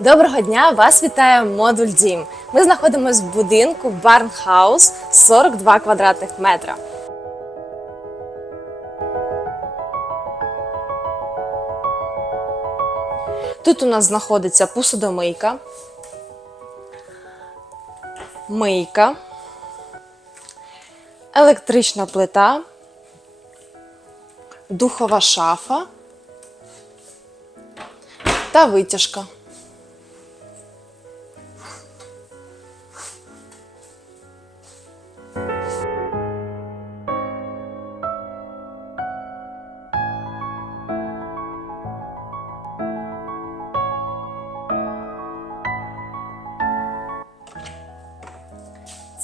Доброго дня! Вас вітає модуль Дім. Ми знаходимося в будинку Барнхаус 42 квадратних метра. Тут у нас знаходиться посудомийка, мийка, електрична плита, духова шафа та витяжка.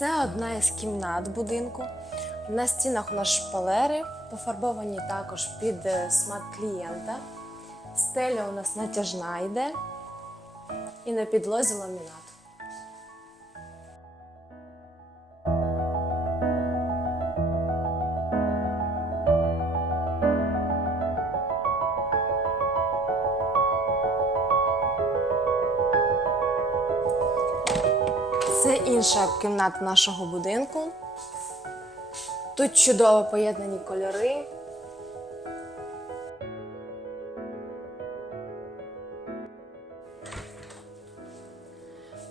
Це одна із кімнат будинку. На стінах у нас шпалери, пофарбовані також під е, смак клієнта. Стеля у нас натяжна йде і на підлозі ламінат. Інша кімната нашого будинку. Тут чудово поєднані кольори.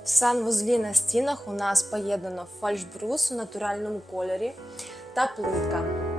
В санвузлі на стінах у нас поєднано фальшбрус у натуральному кольорі та плитка.